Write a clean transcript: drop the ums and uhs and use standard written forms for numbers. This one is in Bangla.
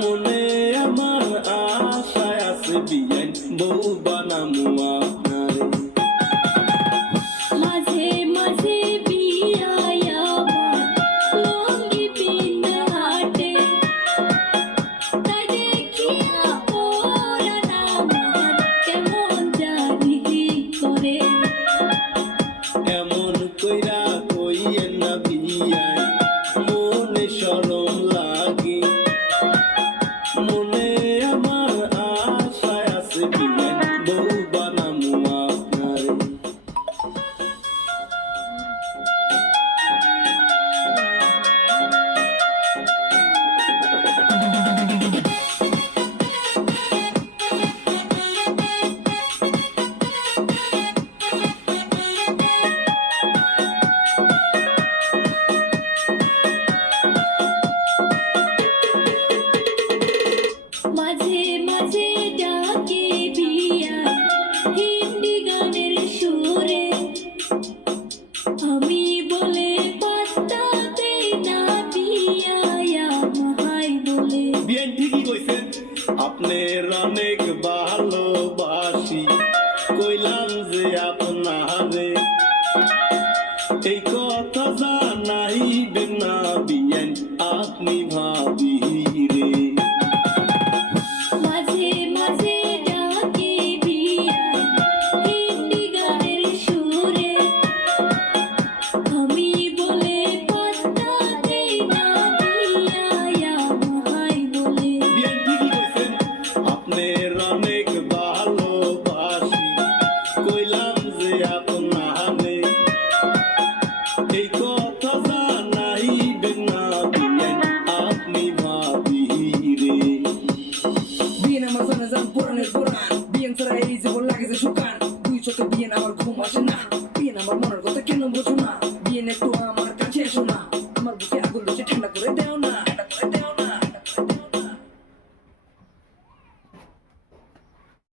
মনে আমার আশায় আছে বিয়ান বউ বানামু আপনারে। মাঝে মাঝে বিয়ায় আমার লঙ্গি পিন্না হাটে, তাই দেখিয়া পরাণ আমার কেমন জানি করে। এমন কইরা কইয়েন না বিয়ান মনে শরম লাগে। মনে আমার আশায় আছে বিয়ান বউ বানামু আপনারে। মাঝে মাঝে ডাকে বিয়ায় হিন্দি গানের সুরে, আমি বলে পাত্তা দেই না বিয়ায় আমায় বলে। বিয়ান ঠিকই কইছেন, আপনার অনেক ভালোবাসি কইলাম যে আপনারে। এই কথা জানাইবেন না বিয়ান আপনি